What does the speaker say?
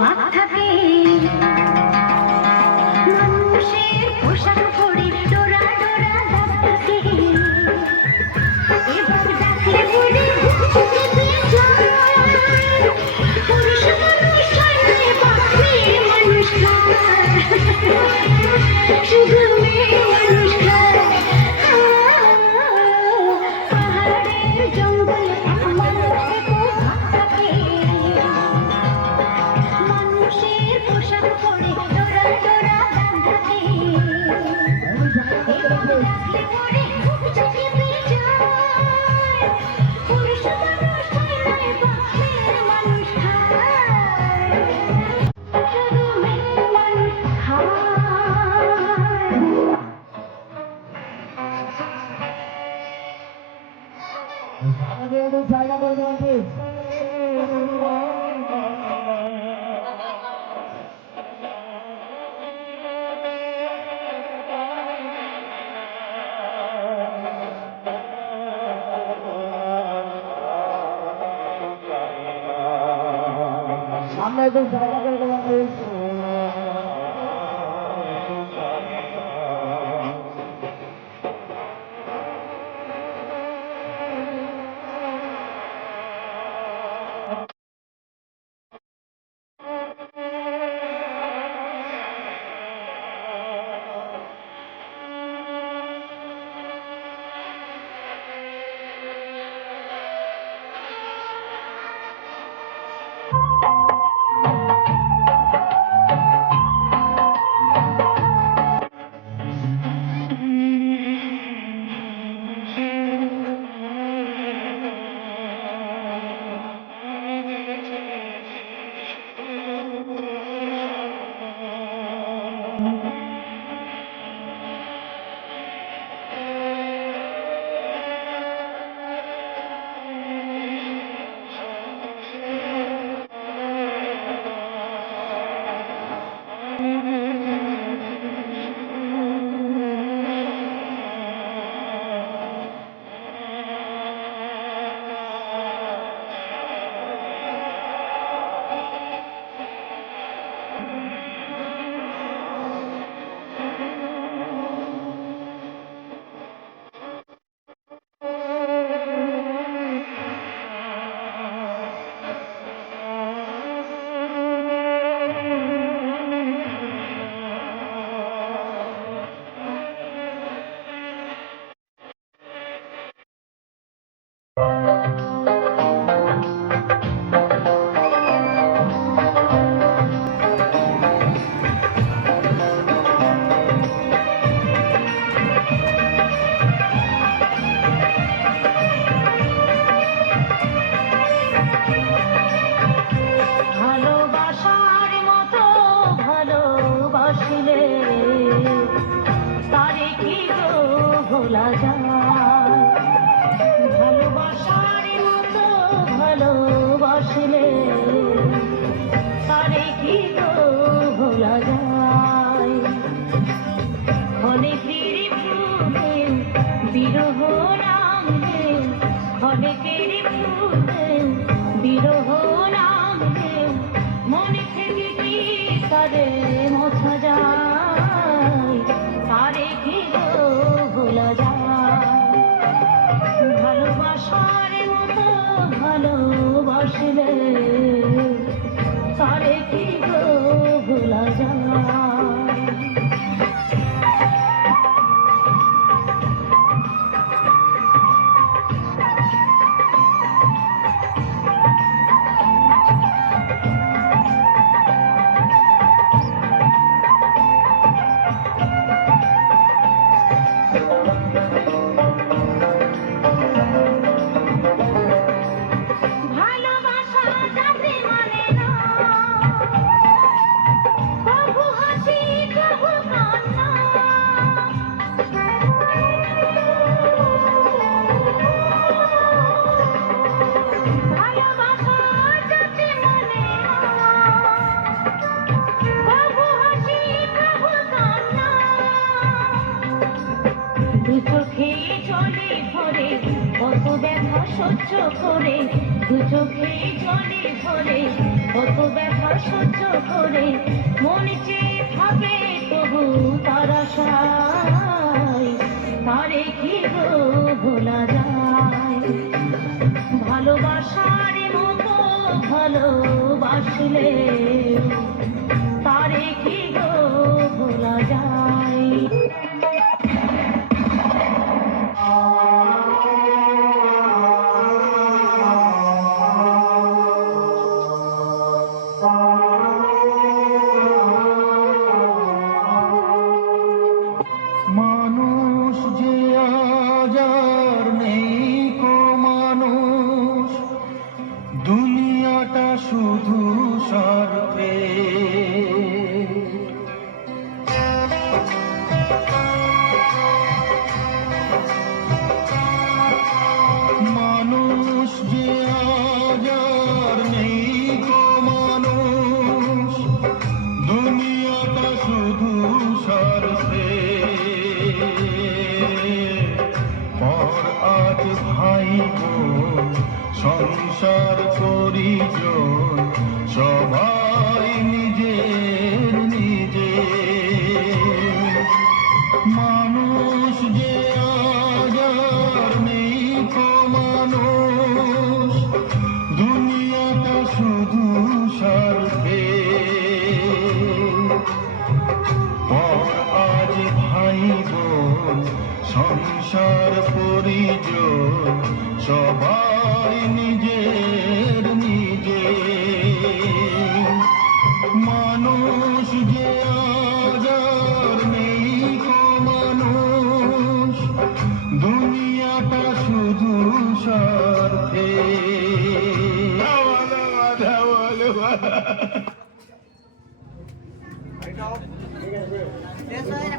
ভাগ থাকে মানুষের পোশাক পরে ডোরা ডোরা দাগ থাকে এবার ডাকলে পরে চোখে যায় পুরুষ মানুষ সামনে পাখির মানুষ খায় শুধু মেয়ে মানুষ খায় পাহাড়ের জঙ্গলে মানুষের ভাগ থাকে মানুষের পোশাক পরে ডোরা ডোরা দাগ থাকে এবার ডাকলে পরে চোখে যায় পুরুষ মানুষ সামনে পাখির মানুষ খায় শুধু মেয়ে মানুষ খায় সামনে একটু জায়গা করে দেওয়া হয়েছে। ভালোবাসার মতো ভালোবাসিলে তারে কি গো ভোলা যায় ভালোবাসার মতো ভালোবাসিলে তারে কি গো ভোলা যায় ক্ষণে ফিরি ফুলে বিরহ নামলে ক্ষণে ফিরি ফুলে বিরহ নামলে মনে থেকে কি তারে মোছা যায় তারে কি গো ভোলা যায় ভালোবাসার মতো ভালোবাসলে তারে কি গো ভোলা যায় ভালোবাসা যাতে মানে না কবু হাসি কবু কান্না ভালোবাসা যাতে মানে না কবু হাসি কবু কান্না দু চোখে জলে ভরে কত ব্যথা সহ্য করে দু চোখে জলে ভরে কত ব্যথা সহ্য করে মন চেয়ে থাকে তবু তার আশায়, তারে কি গো ভোলা যায়? ভালোবাসার মতো ভালোবাসলে তারে কি গো ভোলা যায়? মানুষ যে আজ আর নেই কো মানুষ, দুনিয়াটা শুধু স্বার্থে। মানুষ যে আজ আর নেই কো মানুষ, দুনিয়াটা শুধু স্বার্থে। পর আজ ভাই বোন সংসার পরিজন সবাই নিজের নিজে। মানুষ যে আজ আর নেই কো মানুষ, দুনিয়াটা শুধু স্বার্থে। পর আজ ভাই বোন সংসার পরিজন সবাই নিজের নিজে। মানুষ যে আজ আর নেই কো মানুষ, দুনিয়াটা শুধু স্বার্থে।